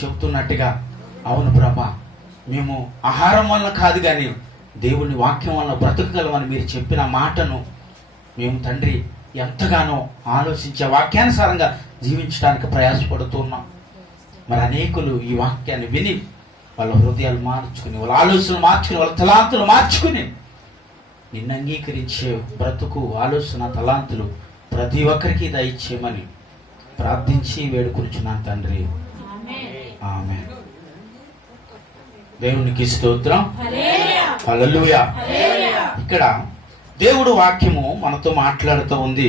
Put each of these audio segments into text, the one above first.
చెబుతున్నట్టుగా, అవును ప్రభా, మేము ఆహారం వల్ల కాదు కానీ దేవుని వాక్యం వల్ల బ్రతకగలమని మీరు చెప్పిన మాటను మేము తండ్రి ఎంతగానో ఆలోచించే వాక్యానుసారంగా జీవించడానికి ప్రయాసపడుతున్నాం. మరి అనేకులు ఈ వాక్యాన్ని విని వాళ్ళ హృదయాలు మార్చుకుని, వాళ్ళ ఆలోచనలు మార్చుకుని, వాళ్ళ తలాంతులు మార్చుకుని నిన్ను అంగీకరించే బ్రతుకు, ఆలోచన, తలాంతులు ప్రతి ఒక్కరికి దయచేయమని ప్రార్థించి వేడుకొనుచున్నాను తండ్రి. ఆమేన్. దేవునికి స్తోత్రం. హల్లెలూయా. ఇక్కడ దేవుడు వాక్యము మనతో మాట్లాడుతూ ఉంది.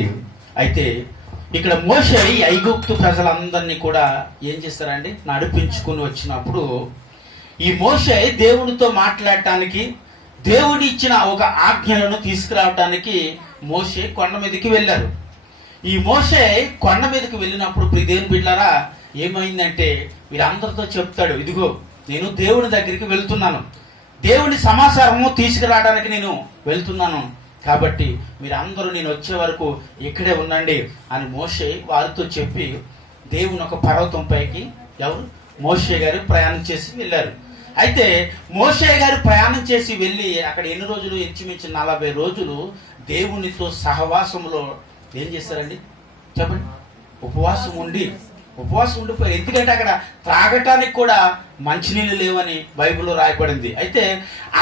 అయితే ఇక్కడ మోషే ఐగుప్తు ప్రజలందరినీ కూడా ఏం చేస్తారండి, నడిపించుకుని వచ్చినప్పుడు ఈ మోషే దేవుడితో మాట్లాడటానికి, దేవుడి ఇచ్చిన ఒక ఆజ్ఞలను తీసుకురావటానికి మోషే కొండ మీదకి వెళ్ళారు. ఈ మోషే కొండ మీదకి వెళ్ళినప్పుడు దేవుని బిడ్డలారా ఏమైందంటే వీరందరితో చెప్తాడు, ఇదిగో నేను దేవుని దగ్గరికి వెళ్తున్నాను, దేవుని సమాచారము తీసుకురావడానికి నేను వెళ్తున్నాను, కాబట్టి మీరందరూ నేను వచ్చే వరకు ఇక్కడే ఉండండి అని మోషే వారితో చెప్పి దేవుని ఒక పర్వతం పైకి మోషే గారు ప్రయాణం చేసి వెళ్ళారు. అయితే మోషే గారు ప్రయాణం చేసి వెళ్ళి అక్కడ ఎన్ని రోజులు, ఇంచుమించు 40 రోజులు దేవునితో సహవాసంలో ఏం చేస్తారండి చెప్పండి, ఉపవాసం ఉండిపోయారు. ఎందుకంటే అక్కడ త్రాగటానికి కూడా మంచినీళ్ళు లేవని బైబిల్లో రాయబడింది. అయితే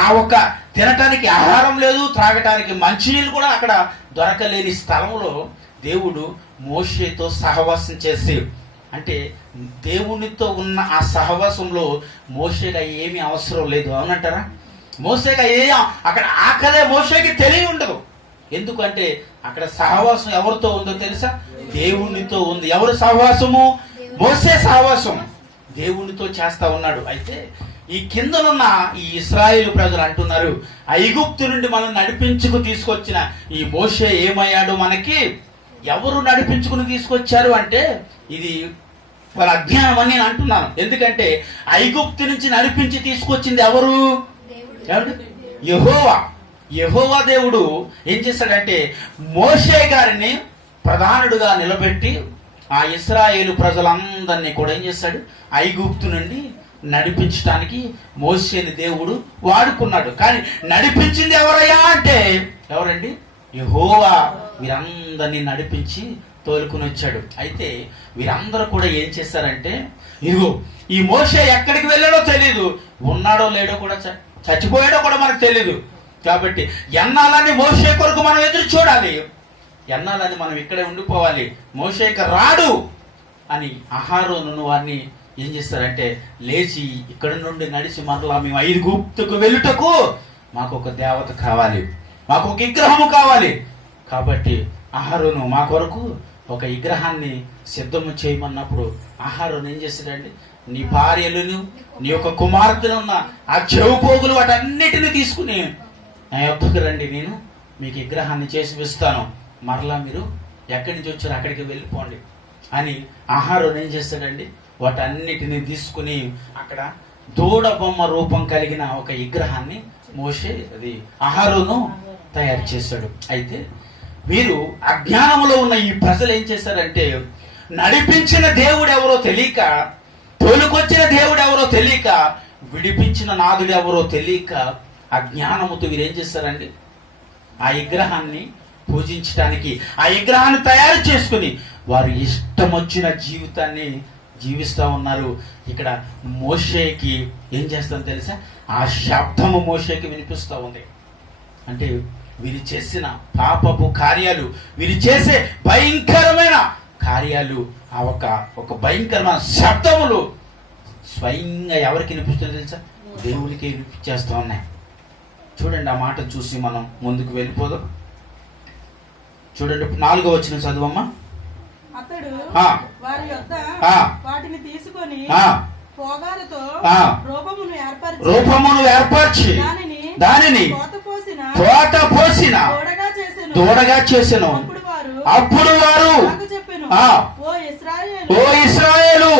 ఆ ఒక తినటానికి ఆహారం లేదు, త్రాగటానికి మంచినీళ్ళు కూడా అక్కడ దొరకలేని స్థలంలో దేవుడు మోషేతో సహవాసం చేసి, అంటే దేవునితో ఉన్న ఆ సహవాసంలో మోషేగా ఏమీ అవసరం లేదు, అవునంటారా? మోషేగా అక్కడ ఆకలే మోషేకి తెలియ ఉండదు. ఎందుకంటే అక్కడ సహవాసం ఎవరితో ఉందో తెలుసా? దేవునితో ఉంది. ఎవరు సహవాసము? మోషే సహవాసం దేవునితో చేస్తా ఉన్నాడు. అయితే ఈ కిందనున్న ఈ ఇశ్రాయేలు ప్రజలు అంటున్నారు, ఐగుప్తు నుండి మనం నడిపించుకు తీసుకొచ్చిన ఈ మోషే ఏమయ్యాడు? మనకి ఎవరు నడిపించుకుని తీసుకొచ్చారు అంటే ఇది వాళ్ళ అజ్ఞానం అని నేను అంటున్నాను. ఎందుకంటే ఐగుప్తు నుంచి నడిపించి తీసుకొచ్చింది ఎవరు? యెహోవా దేవుడు ఏం చేశాడంటే మోషే గారిని ప్రధానుడుగా నిలబెట్టి ఆ ఇశ్రాయేలు ప్రజలందరినీ కూడా ఏం చేశాడు, ఐగుప్తు నుండి నడిపించడానికి మోషేని దేవుడు వాడుకున్నాడు. కానీ నడిపించింది ఎవరయ్యా అంటే ఎవరండి? యెహోవా వీరందరినీ నడిపించి తోలుకుని వచ్చాడు. అయితే వీరందరూ కూడా ఏం చేశారంటే, ఇదిగో ఈ మోషే ఎక్కడికి వెళ్ళాడో తెలీదు, ఉన్నాడో లేడో కూడా, చచ్చిపోయాడో కూడా మనకు తెలీదు. కాబట్టి ఎన్నాలని మోషే కొరకు మనం ఎదురు చూడాలి, ఎన్నాలని మనం ఇక్కడే ఉండిపోవాలి, మోషేకి రాడు అని అహరోనును వారిని ఏం చేస్తారంటే లేచి ఇక్కడ నుండి నడిచి మరలా మేము ఐగుప్తుకు వెళ్ళుటకు మాకు ఒక దేవత కావాలి, మాకు ఒక విగ్రహము కావాలి, కాబట్టి అహరోను మా కొరకు ఒక విగ్రహాన్ని సిద్ధము చేయమన్నప్పుడు అహరోను ఏం చేస్తాడండి, నీ భార్యలను నీ యొక్క కుమార్తెను ఉన్న ఆ చెవు పోగులు వాటన్నిటిని తీసుకుని నా యొక్కకు రండి, నేను మీకు విగ్రహాన్ని చేసి ఇస్తాను, మరలా మీరు ఎక్కడి నుంచి వచ్చారో అక్కడికి వెళ్ళిపోండి అని అహరోను ఏం చేస్తాడండి, వాటన్నిటిని తీసుకుని అక్కడ దూడ బొమ్మ రూపం కలిగిన ఒక విగ్రహాన్ని మోషే అహరోను తయారు చేశాడు. అయితే వీరు అజ్ఞానంలో ఉన్న ఈ ప్రజలు ఏం చేశారంటే నడిపించిన దేవుడు ఎవరో తెలియక, తోలుకొచ్చిన దేవుడు ఎవరో తెలియక, విడిపించిన నాదుడు ఎవరో తెలియక అజ్ఞానముతో వీరు ఏం చేస్తారండి, ఆ విగ్రహాన్ని పూజించడానికి ఆ విగ్రహాన్ని తయారు చేసుకుని వారు ఇష్టం వచ్చిన జీవితాన్ని జీవిస్తూ ఉన్నారు. ఇక్కడ మోషేకి ఏం చేస్తాం తెలుసా, ఆ శబ్దము మోషేకి వినిపిస్తూ ఉంది. అంటే వీరు చేసిన పాపపు కార్యాలు, వీరు చేసే భయంకరమైన కార్యాలు, ఆ ఒక భయంకరమైన శబ్దములు స్వయంగా ఎవరికి వినిపిస్తుందో తెలుసా? దేవునికి వినిపించేస్తూ ఉన్నాయి. చూడండి, ఆ మాట చూసి మనం ముందుకు వెళ్ళిపోదాం. చూడండి, 4వ వచనం చదువమ్మా. అతడు వారి యొద్ద వాటిని తీసుకొని పోగారతో రూపమును ఏర్పరిచి దానిని తోట పోసిన దూడగా చేసెను. అప్పుడు వారు ఓ ఇశ్రాయేలు,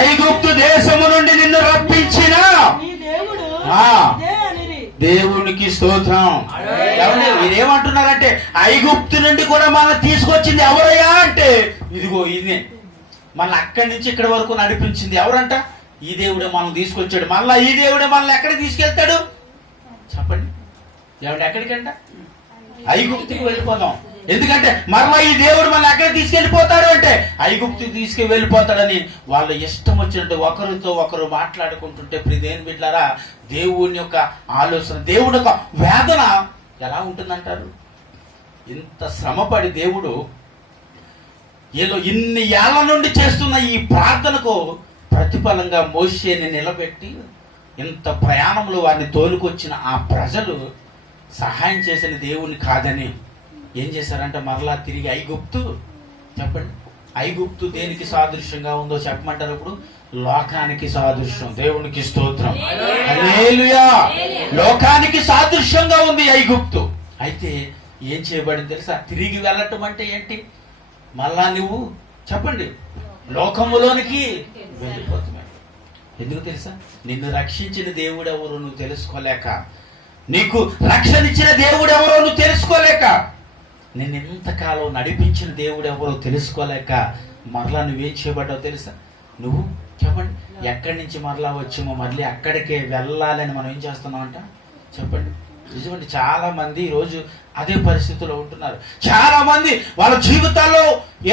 ఐగుప్తు దేశము నుండి నిన్ను రప్పించిన దేవునికి స్తోత్రం. వీరేమంటున్నారంటే ఐగుప్తు నుండి కూడా మనం తీసుకొచ్చింది ఎవరయ్యా అంటే ఇదిగో ఇదే మళ్ళీ అక్కడి నుంచి ఇక్కడి వరకు నడిపించింది ఎవరంట? ఈ దేవుడే మనం తీసుకొచ్చాడు. మళ్ళా ఈ దేవుడే మనల్ని ఎక్కడికి తీసుకెళ్తాడు చెప్పండి? ఏమంటే ఎక్కడికంట? ఐగుప్తుకి వెళ్ళిపోదాం. ఎందుకంటే మరలా ఈ దేవుడు మన ఎక్కడ తీసుకెళ్లిపోతాడు అంటే ఐగుప్తుకి తీసుకెళ్ళిపోతాడని వాళ్ళ ఇష్టం వచ్చినట్టు ఒకరితో ఒకరు మాట్లాడుకుంటుంటే, ప్రియదేవుని బిడ్డలారా, దేవుని యొక్క ఆలోచన, దేవుడి యొక్క వేదన ఎలా ఉంటుందంటారు? ఇంత శ్రమపడి దేవుడు వీళ్ళు ఇన్ని ఏళ్ల నుండి చేస్తున్న ఈ ప్రార్థనకు ప్రతిఫలంగా మోషేని నిలబెట్టి ఇంత ప్రయాణంలో వారిని తోలుకొచ్చిన ఆ ప్రజలు సహాయం చేసిన దేవుని కాదని ఏం చేశారంటే మరలా తిరిగి ఐగుప్తు, చెప్పండి, ఐగుప్తు దేనికి సాదృశ్యంగా ఉందో చెప్పమంటారు? ఇప్పుడు లోకానికి సాదృశ్యం. దేవునికి స్తోత్రం, హల్లెలూయా. లోకానికి సాదృశ్యంగా ఉంది ఐగుప్తు. అయితే ఏం చేయబడింది తెలుసా? తిరిగి వెళ్ళటం అంటే ఏంటి? మళ్ళా నువ్వు చెప్పండి లోకములోనికి వెళ్ళిపోతున్నాడు. ఎందుకు తెలుసా? నిన్ను రక్షించిన దేవుడు ఎవరో నువ్వు తెలుసుకోలేక, నీకు రక్షణ ఇచ్చిన దేవుడు ఎవరో నువ్వు తెలుసుకోలేక, నిన్ను ఎంతకాలం నడిపించిన దేవుడు ఎవరో తెలుసుకోలేక మరలా నువ్వేం చేయబడ్డావు తెలుసా? నువ్వు చెప్పండి ఎక్కడి నుంచి మరలా వచ్చామో మళ్ళీ అక్కడికే వెళ్ళాలని మనం ఏం చేస్తున్నాం అంట చెప్పండి. నిజమండి, చాలా మంది ఈరోజు అదే పరిస్థితిలో ఉంటున్నారు. చాలా మంది వాళ్ళ జీవితాల్లో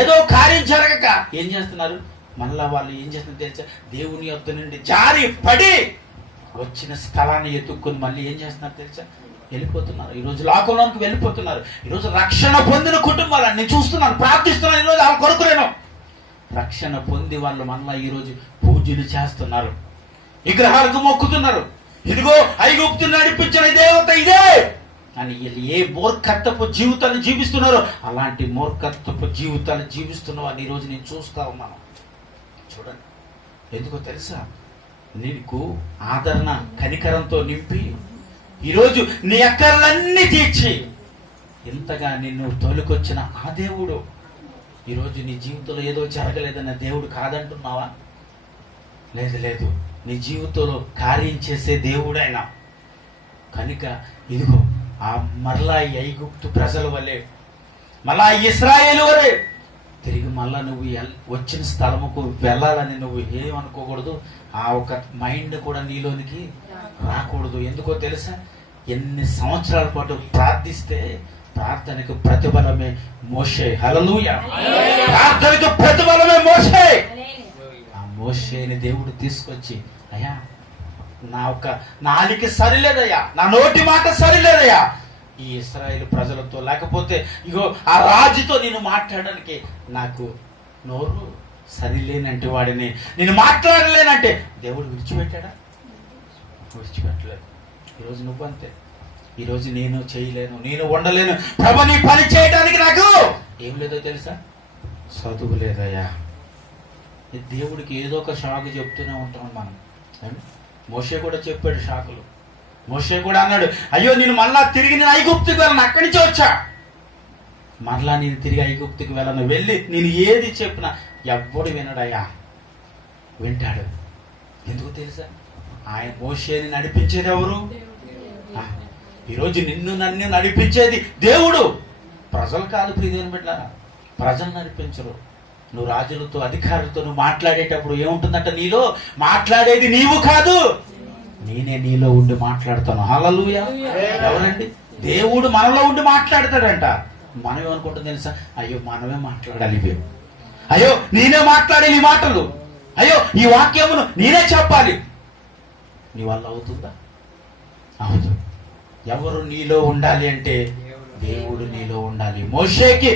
ఏదో కార్యం జరగక ఏం చేస్తున్నారు? మళ్ళా వాళ్ళు ఏం చేస్తున్నారు తెలుసా? దేవుని యొద్ద నుండి జారి పడి వచ్చిన స్థలాన్ని ఎత్తుక్కుని మళ్ళీ ఏం చేస్తున్నారు తెలుసా? వెళ్ళిపోతున్నారు. ఈరోజు లోకంలోకి వెళ్ళిపోతున్నారు. ఈరోజు రక్షణ పొందిన కుటుంబాలను నేను చూస్తున్నాను, ప్రార్థిస్తున్నాను. ఈరోజు వాళ్ళ కొరకు నేను రక్షణ పొంది వాళ్ళు మళ్ళా ఈరోజు పూజలు చేస్తున్నారు, విగ్రహాలకు మొక్కుతున్నారు. ఇదిగో ఐగుప్తు నడిపించిన దేవత ఇదే అని వీళ్ళు ఏ మూర్ఖత్వపు జీవితాన్ని జీవిస్తున్నారో అలాంటి మూర్ఖత్వపు జీవితాన్ని జీవిస్తున్న వాడిని ఈరోజు నేను చూస్తావు. మనం చూడండి, ఎందుకో తెలుసా? నీకు ఆదరణ కనికరంతో నింపి ఈరోజు నీ అక్కర్లన్నీ తీర్చి ఇంతగా నిన్ను తోలుకొచ్చిన ఆ దేవుడు ఈరోజు నీ జీవితంలో ఏదో జరగలేదన్న దేవుడు కాదంటున్నావా? లేదు లేదు, నీ జీవితంలో కార్యం చేసే దేవుడైనా కనుక ఇదిగో ఆ మరలా ఐగుప్తు ప్రజల వల్లే మళ్ళా ఇశ్రాయేలు వలె తిరిగి మళ్ళా నువ్వు వచ్చిన స్థలముకు వెళ్ళాలని నువ్వు ఏమనుకోకూడదు. ఆ ఒక మైండ్ కూడా నీలోనికి రాకూడదు. ఎందుకో తెలుసా? ఎన్ని సంవత్సరాల పాటు ప్రార్థిస్తే ప్రార్థనకు ప్రతిఫలమే మోషే. హల్లెలూయా. ప్రార్థనకు ప్రతిఫలమే మోషే. ఆ మోషేని దేవుడు తీసుకొచ్చి, అయ్యా నా ఒక నాలిక సరిలేదయ్యా, నా నోటి మాట సరిలేదయ్యా, ఈ ఇశ్రాయేలు ప్రజలతో లేకపోతే ఇగో ఆ రాజుతో నేను మాట్లాడడానికి నాకు నోరు సరిలేనంటే వాడిని నేను మాట్లాడలేనంటే దేవుడు విడిచిపెట్టాడా? విడిచిపెట్టలేదు. ఈరోజు నువ్వంతే. ఈరోజు నేను చేయలేను, నేను ఉండలేను ప్రభు, నీ పని చేయడానికి నాకు ఏం లేదో తెలుసా? చదువు లేదయ్యా. దేవుడికి ఏదో ఒక షాకు చెప్తూనే ఉంటాం మనం. మోషే కూడా చెప్పాడు షాకులు. మోషే కూడా అన్నాడు, అయ్యో నేను మళ్ళా తిరిగి నేను ఐగుప్తుకి వెళ్ళను, అక్కడి నుంచి వచ్చా, మరలా నేను తిరిగి ఐగుప్తుకి వెళ్ళను. వెళ్ళి నేను ఏది చెప్పినా ఎవ్వడు వినడయ్యా. వింటాడు. ఎందుకు తెలుసా? ఆయన మోషేని నడిపించేది ఎవరు? ఈరోజు నిన్ను నన్ను నడిపించేది దేవుడు, ప్రజలు కాదు. ప్రియదేవుని బిడ్డలారా, ప్రజలు నడిపించరు. నువ్వు రాజులతో అధికారులతో నువ్వు మాట్లాడేటప్పుడు ఏముంటుందంట? నీలో మాట్లాడేది నీవు కాదు, నేనే నీలో ఉండి మాట్లాడతాను. హల్లెలూయా. ఎవరండి? దేవుడు మనలో ఉండి మాట్లాడతాడంట. మనం ఏమనుకుంటుంది తెలుసా? అయ్యో మనమే మాట్లాడాలి ఇవి, అయ్యో నేనే మాట్లాడాలి ఈ మాటలు, అయ్యో ఈ వాక్యమును నేనే చెప్పాలి. నీ వల్ల అవుతుందా? అవుతుంది. ఎవరు నీలో ఉండాలి అంటే దేవుడు నీలో ఉండాలి. మోషేకి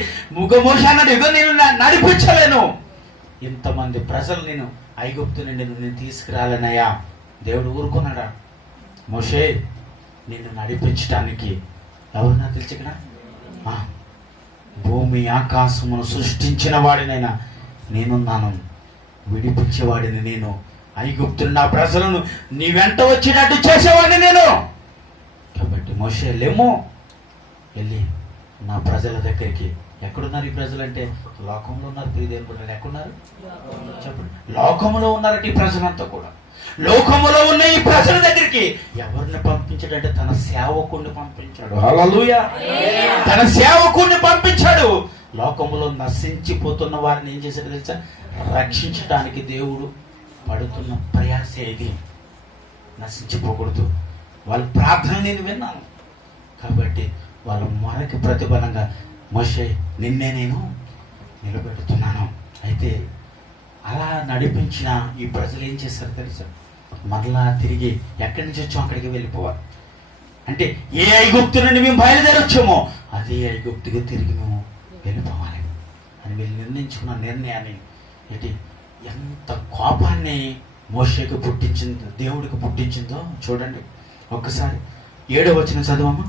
మోషే అన్నాడు, ఇగో నేను నడిపించలేను ఇంతమంది ప్రజలు, నేను ఐగుప్తు నుండి నేను తీసుకురాలేనయ్యా. దేవుడు ఊరుకున్నాడా? మోషే నిన్ను నడిపించడానికి ఎవరున్నా తెలుసుకున్నా? భూమి ఆకాశమును సృష్టించిన వాడినైనా నేనున్నాను, విడిపించేవాడిని నేను. ఐగుప్తుని నా ప్రజలను నీ వెంట వచ్చేటట్టు చేసేవాడిని నేను. కాబట్టి మోషే లేమో వెళ్ళి నా ప్రజల దగ్గరికి. ఎక్కడున్నారు ఈ ప్రజలు అంటే లోకంలో ఉన్నారు. ప్రియదేవుని బిడ్డలారా, ఎక్కడున్నారు చెప్పండి? లోకములో ఉన్నారట ఈ ప్రజలంతా కూడా. లోకములో ఉన్న ఈ ప్రజల దగ్గరికి ఎవరిని పంపించాడంటే తన సేవకుడిని పంపించాడు. హల్లెలూయా. తన సేవకుడిని పంపించాడు. లోకములో నశించిపోతున్న వారిని ఏం చేశాడు తెలుసా? రక్షించడానికి దేవుడు పడుతున్న ప్రయాస ఇది. నశించిపోకూడదు. వాళ్ళ ప్రార్థన నేను విన్నాను కాబట్టి వాళ్ళ మొరకి ప్రతిఫలంగా మోషే నిన్నే నేను నిలబెడుతున్నాను. అయితే అలా నడిపించిన ఈ ప్రజలు ఏం చేస్తారు తెలుసా? మరలా తిరిగి ఎక్కడి నుంచి వచ్చామో అక్కడికి వెళ్ళిపోవాలి. అంటే ఏ ఐగుప్తు నుండి మేము బయలుదేరి వచ్చామో అదే ఐగుప్తుకి తిరిగి మేము వెళ్ళిపోవాలి అని వీళ్ళు నిర్ణయించుకున్న నిర్ణయాన్ని ఏంటి ఎంత కోపాన్ని మోషేకు పుట్టించిందో, దేవుడికి పుట్టించిందో చూడండి. ఒక్కసారి 7వ వచనం చదవమ్మా.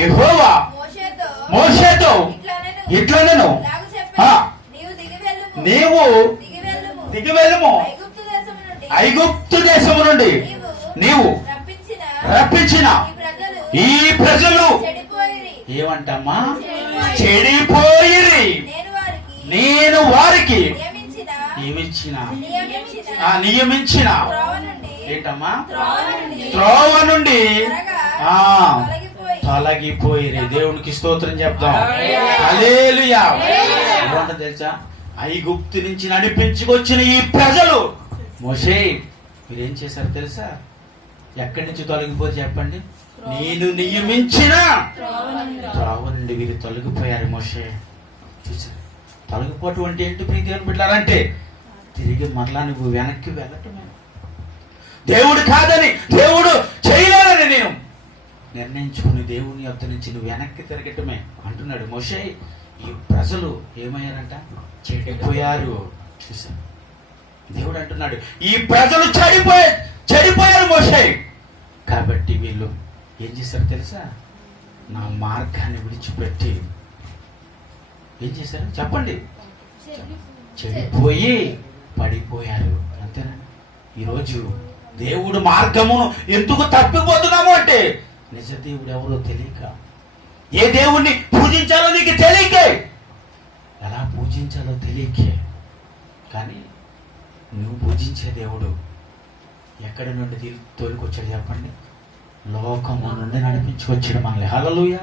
యెహోవా మోషేతో ఇట్లనెను, నీవు దిగి వెళ్ళుము, ఐగుప్తు దేశము నుండి నీవు రప్పించిన ఈ ప్రజలు ఏమంటమ్మా చెడిపోయిరి, నేను వారికి నియమించిన ఏంటమ్మా త్రోవ నుండి తొలగిపోయిరి. దేవునికి స్తోత్రం చెప్తాం. హల్లెలూయా. ఏమంటారు తెలుసా? ఐగుప్తు నుంచి నడిపించుకొచ్చిన ఈ ప్రజలు మోషే మీరేం చేశారు తెలుసా? ఎక్కడి నుంచి తొలగిపోయి చెప్పండి? నేను నియమించిన త్రోవ నుండి వీరు తొలగిపోయారు. మోషే చూసారు. తొలగిపోవటం అంటే ఏంటి ప్రీతి అని పెట్టారంటే తిరిగి మరలా నువ్వు వెనక్కి వెళ్ళటమే. దేవుడు కాదని, దేవుడు చేయలేదని నేను నిర్ణయించుకుని దేవుని యొద్ద నుంచి నువ్వు వెనక్కి తిరగటమే అంటున్నాడు మోషే. ఈ ప్రజలు ఏమయ్యారంట? చెడిపోయారు. చూసారు. దేవుడు అంటున్నాడు ఈ ప్రజలు చెడిపోయారు మోషే. కాబట్టి వీళ్ళు ఏం చేశారు తెలుసా? నా మార్గాన్ని విడిచిపెట్టి ఏం చేశారు చెప్పండి? చెడిపోయి పడిపోయారు. అంతేనా? ఈరోజు దేవుడు మార్గమును ఎందుకు తప్పిపోతున్నాము అంటే నిజ దేవుడు ఎవరో తెలియక, ఏ దేవుణ్ణి పూజించాలో నీకు తెలియకే, ఎలా పూజించాలో తెలియకే. కానీ నువ్వు పూజించే దేవుడు ఎక్కడి నుండి తోలుకొచ్చాడు చెప్పండి? లోకము నుండి నడిపించుకొచ్చాడు మనల్ని. హల్లెలూయా.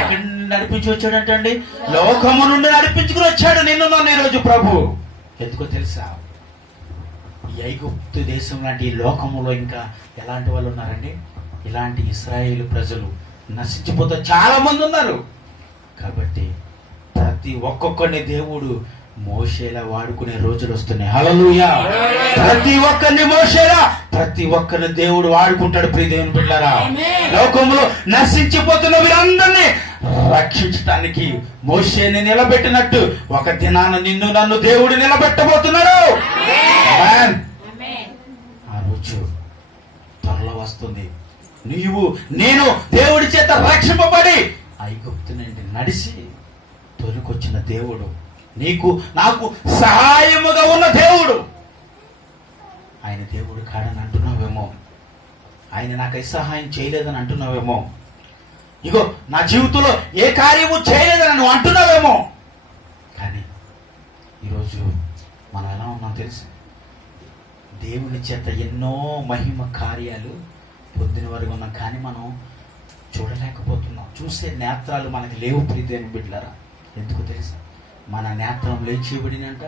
ఎక్కడి నుండి నడిపించి వచ్చాడంటండి? లోకము నుండి నడిపించుకుని వచ్చాడు నిన్ను నన్ను ఈరోజు ప్రభు. ఎందుకో తెలుసా? ఈ ఐగుప్తు దేశం లాంటి ఈ లోకములో ఇంకా ఎలాంటి వాళ్ళు ఉన్నారండి? ఇలాంటి ఇశ్రాయేలు ప్రజలు నశించిపోతే చాలా మంది ఉన్నారు. కాబట్టి ప్రతి ఒక్కొక్కరిని దేవుడు మోషేలా వాడుకునే రోజులు వస్తున్నాయి. హల్లెలూయా. ప్రతి ఒక్కరిని మోషేలా, ప్రతి ఒక్కరిని దేవుడు వాడుకుంటాడు. ప్రియ దేవుని బిడ్డలారా, లోకంలో నశించిపోతున్న వీరందరినీ రక్షించడానికి మోషేని నిలబెట్టినట్టు ఒక దినాన నిన్ను నన్ను దేవుడు నిలబెట్టబోతున్నాడు. ఆ రోజు త్వరలో వస్తుంది. నేను దేవుడి చేత రక్షింపబడి ఐగుప్తు నుండి నడిచి తొలికొచ్చిన దేవుడు, నీకు నాకు సహాయముగా ఉన్న దేవుడు. ఆయన దేవుడు కాడని అంటున్నావేమో, ఆయన నాకై సహాయం చేయలేదని అంటున్నావేమో, ఇగో నా జీవితంలో ఏ కార్యము చేయలేదని నువ్వు అంటున్నావేమో. కానీ ఈరోజు మనం ఎలా ఉన్నాం తెలుసు? దేవుని చేత ఎన్నో మహిమ కార్యాలు పొద్దున వరకు ఉన్నాం, కానీ మనం చూడలేకపోతున్నాం. చూసే నేత్రాలు మనకి లేవు. ప్రీతి బిడ్డలారా, ఎందుకు తెలుసా? మన నేత్రం లేచిబడినంట.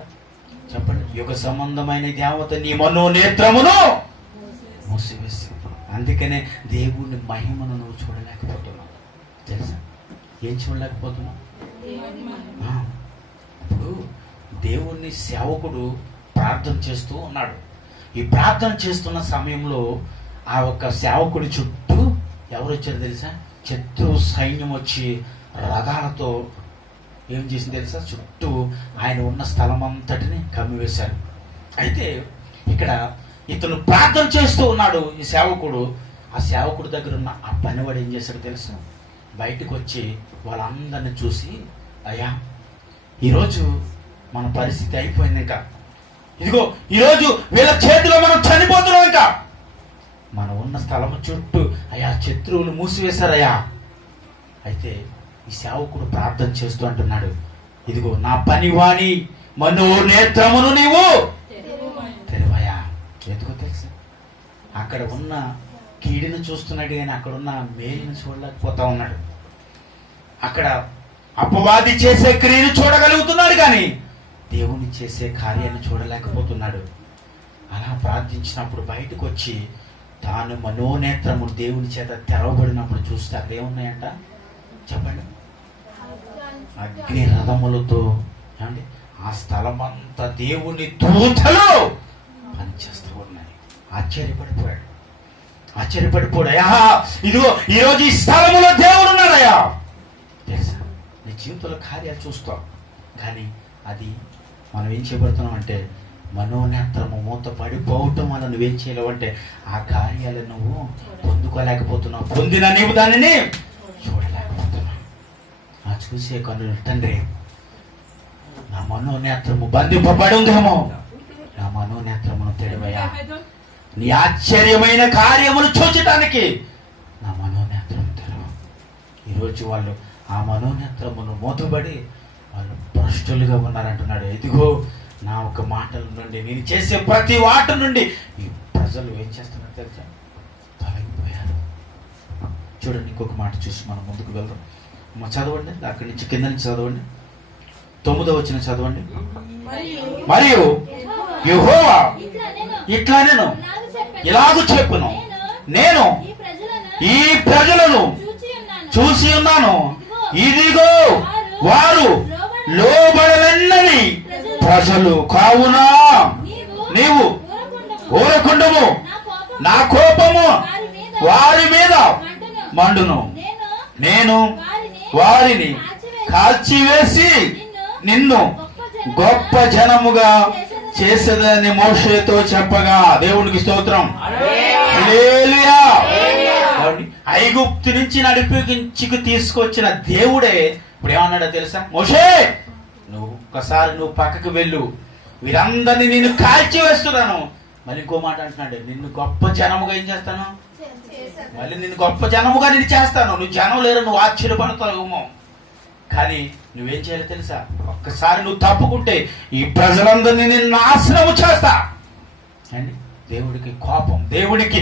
చెప్పండి, యుగ సంబంధమైన దేవత నీ మనోనేత్రమును మూసివేసి. అందుకనే దేవుని మహిమను నువ్వు చూడలేకపోతున్నావు. తెలుసా? ఏం చూడలేకపోతున్నావు? ఇప్పుడు దేవుని సేవకుడు ప్రార్థన చేస్తూ ఉన్నాడు. ఈ ప్రార్థన చేస్తున్న సమయంలో ఆ ఒక్క సేవకుడి చుట్టూ ఎవరు వచ్చారు తెలుసా? శత్రు సైన్యం వచ్చి రథాలతో ఏం చేసింది తెలుసా? చుట్టూ ఆయన ఉన్న స్థలం అంతటిని కమ్మివేశారు. అయితే ఇక్కడ ఇతను ప్రార్థన చేస్తూ ఉన్నాడు ఈ సేవకుడు. ఆ సేవకుడి దగ్గర ఉన్న ఆ పనివాడు ఏం చేశాడు తెలుసా? బయటకు వచ్చి వాళ్ళందరినీ చూసి, అయ్యా ఈరోజు మన పరిస్థితి అయిపోయింది, ఇంకా ఇదిగో ఈరోజు వీళ్ళ చేతిలో మనం చనిపోతున్నాం, ఇంకా మనం ఉన్న స్థలం చుట్టూ అయ్యా శత్రువులు మూసివేశారయ్యా. అయితే ఈ సేవకుడు ప్రార్థన చేస్తూ అంటున్నాడు, ఇదిగో నా పనివాణి మనోనేత్రమును నీవు తెరవయా. ఎందుకో తెలుసా? అక్కడ ఉన్న కీడిని చూస్తున్నాడు కానీ అక్కడ ఉన్న మేలుని చూడలేకపోతా ఉన్నాడు. అక్కడ అపవాది చేసే క్రియను చూడగలుగుతున్నాడు కానీ దేవుని చేసే కార్యాన్ని చూడలేకపోతున్నాడు. అలా ప్రార్థించినప్పుడు బయటకు వచ్చి తాను మనోనేత్రము దేవుని చేత తెరవబడినప్పుడు చూస్తే అక్కడ ఏమున్నాయంట చెప్పండి? అగ్ని రథములతో, ఏమండి, ఆ స్థలం అంతా దేవుని దూతలు పనిచేస్తూ ఉన్నాయి. ఆశ్చర్యపడిపోయాడు. అయ్యా, ఇదిగో ఈరోజు ఈ స్థలములో దేవుడు ఉన్నాడయ్యా. తెలుసా, నీ జీవితంలో కార్యాలు చూస్తాం కానీ అది మనం ఏం చేయబడుతున్నాం అంటే మనోనేత్రము మూత పడిపోవటం వల్ల నువ్వేం చేయలేవు అంటే ఆ కార్యాలు నువ్వు పొందుకోలేకపోతున్నావు. పొందిన నీవు దానిని చూడలేకపోతున్నావు. ఆ చూసే కన్నులు, తండ్రి నా మనోనేత్రము బంధింపబడి ఉందేమో, నా మనోనేత్రమును తెరవయ్యా. నీ ఆశ్చర్యమైన కార్యములు చూచటానికి నా మనోనేత్రము తెరవ. ఈరోజు వాళ్ళు ఆ మనోనేత్రమును మూతబడి వాళ్ళు భ్రష్టులుగా ఉన్నారంటున్నాడు. ఇదిగో నా ఒక మాటల నుండి, నేను చేసే ప్రతి వాటి నుండి ఈ ప్రజలు ఏం చేస్తున్నారు తెలుసా? తొలగిపోయారు. చూడండి, ఇంకొక మాట చూసి మనం ముందుకు వెళ్దాం. చదవండి, అక్కడి నుంచి కింద నుంచి చదవండి. 9వ వచనం చదవండి. మరియు యెహోవా ఇట్లా నేను ఇలాగూ చెప్పును, నేను ఈ ప్రజలను చూసి ఉన్నాను. ఇదిగో వారు లోబడలన్నని ప్రజలు కావున నీవు ఊరకుండము, నా కోపము వారి మీద మండును. నేను వారిని కాల్చివేసి నిన్ను గొప్ప జనముగా చేసేదని మోషేతో చెప్పగా, దేవునికి స్తోత్రం. హల్లెలూయా. ఐగుప్తు నుంచి నడిపించుకు తీసుకొచ్చిన దేవుడే ఇప్పుడు ఏమన్నాడో తెలుసా? మోషే, నువ్వు ఒక్కసారి నువ్వు పక్కకు వెళ్ళు, వీరందరినీ నేను కాల్చి వేస్తున్నాను. మళ్ళీ ఇంకో మాట అంటున్నాడు, నిన్ను గొప్ప జనముగా ఏం చేస్తాను? మళ్ళీ నిన్ను గొప్ప జనముగా నేను చేస్తాను. నువ్వు జనం లేరు, నువ్వు ఆశ్చర్యపడతావేమో, కానీ నువ్వేం చేయాలో తెలుసా? ఒక్కసారి నువ్వు తప్పుకుంటే ఈ ప్రజలందరినీ నేను నాశనము చేస్తా అండి. దేవుడికి కోపం, దేవుడికి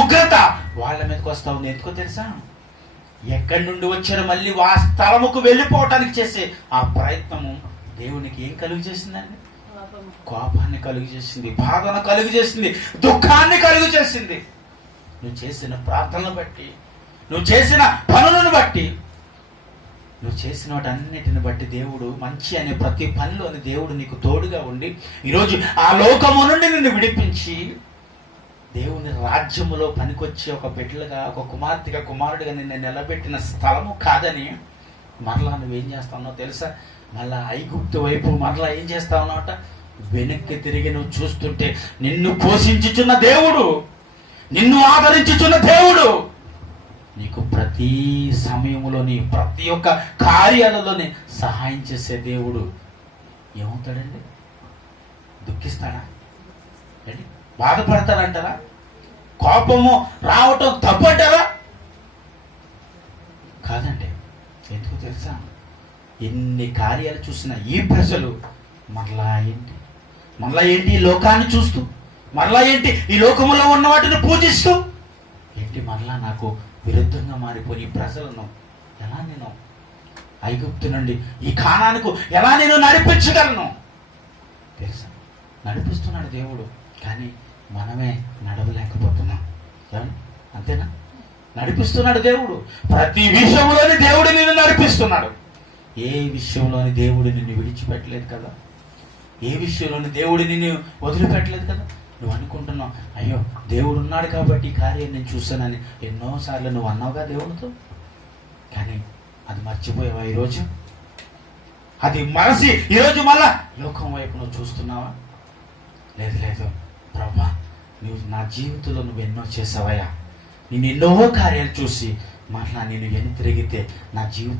ఉగ్రత వాళ్ళ మీదకి వస్తా ఉంది. ఎందుకో తెలుసా? ఎక్కడి నుండి వచ్చారో మళ్ళీ ఆ స్థలముకు వెళ్ళిపోవటానికి చేసే ఆ ప్రయత్నము దేవునికి ఏం కలుగు చేసిందండి? కోపాన్ని కలుగు చేసింది, బాధను కలుగు చేసింది, దుఃఖాన్ని కలుగు చేసింది. నువ్వు చేసిన ప్రార్థనను బట్టి, నువ్వు చేసిన పనులను బట్టి, నువ్వు చేసిన వాటన్నిటిని బట్టి దేవుడు మంచి అనే ప్రతి పనిలోని దేవుడు నీకు తోడుగా ఉండి ఈరోజు ఆ లోకము నుండి నిన్ను విడిపించి దేవుని రాజ్యములో పనికొచ్చి ఒక బిడ్డలుగా, ఒక కుమార్తెగా, కుమారుడిగా నిన్ను నిలబెట్టిన స్థలము కాదని మరలా నువ్వేం చేస్తావునో తెలుసా? మళ్ళా ఐగుప్తు వైపు మరలా ఏం చేస్తావునట? వెనక్కి తిరిగి నువ్వు చూస్తుంటే నిన్ను పోషించుచున్న దేవుడు, నిన్ను ఆదరించుచున్న దేవుడు నీకు ప్రతి సమయంలోని ప్రతి ఒక్క కార్యాలలోనే సహాయం చేసే దేవుడు ఏమవుతాడండి? దుఃఖిస్తాడా? బాధపడతాడంటారా? కోపము రావటం తప్పంటారా? కాదండి. ఎందుకు తెలుసా? ఎన్ని కార్యాలు చూసినా ఈ ప్రజలు మరలా ఏంటి ఈ లోకాన్ని చూస్తూ, మరలా ఏంటి ఈ లోకములో ఉన్న వాటిని పూజిస్తూ, ఏంటి మరలా నాకు విరుద్ధంగా మారిపోయి ఈ ప్రజలను ఎలా నేను ఐగుప్తు నుండి ఈ కానానుకు ఎలా నేను నడిపించగలను? తెలుసా? నడిపిస్తున్నాడు దేవుడు, కానీ మనమే నడవలేకపోతున్నాం. అంతేనా? నడిపిస్తున్నాడు దేవుడు. ప్రతి విషయంలోని దేవుడు నిన్ను నడిపిస్తున్నాడు. ఏ విషయంలోని దేవుడు నిన్ను విడిచిపెట్టలేదు కదా? ఏ విషయంలోని దేవుడు నిన్ను వదిలిపెట్టలేదు కదా? నువ్వు అనుకుంటున్నావు, అయ్యో దేవుడు ఉన్నాడు కాబట్టి ఈ కార్యం నేను చూశానని ఎన్నోసార్లు నువ్వు అన్నావుగా దేవుడితో, కానీ అది మర్చిపోయావా? ఈరోజు అది మరసి ఈరోజు మళ్ళా లోకం వైపు నువ్వు చూస్తున్నావా? లేదు ప్రభా, నువ్వు నా జీవితంలో నువ్వు ఎన్నో చేసావయ్యా, నేను ఎన్నో కార్యాలు చూసి మరలా నేను తిరిగితే నా జీవితం